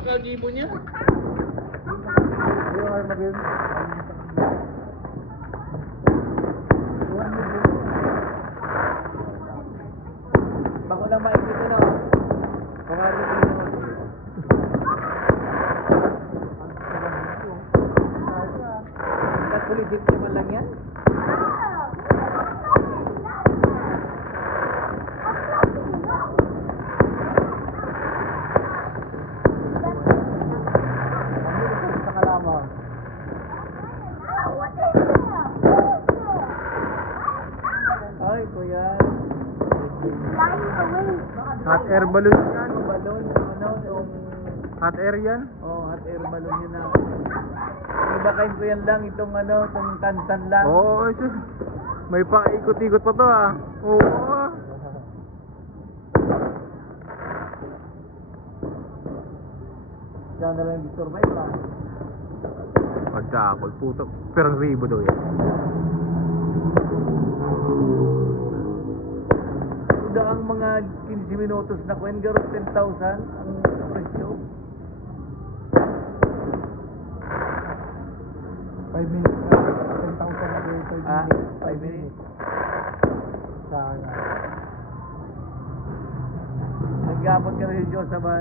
napaka-gibo niya. Yung Armageddon. Bako lang maikita na. Pangalan ko yun. Pulisit naman lang yan. Sa kalamang. Ay, kuya. Hot air balloon yan. Balon, ano, yung... Hot air yan. Oh, hot air balloon yun na. Ibakain ko yan lang, itong ano, itong tantan lang. Oo, sir. May paikot-ikot pa to ah. Oo. Diyan na lang yung survive pa. Pagkakol, puto. Pero ribo daw yan. Kuda ang mga 15 minutos na kwen, garo 10,000 ang presyo. 5 minutes. 10,000 na kayo. 5 Ah, minutes. 5 minutes. Sayang. Naggapot ka rin Diyos sa mga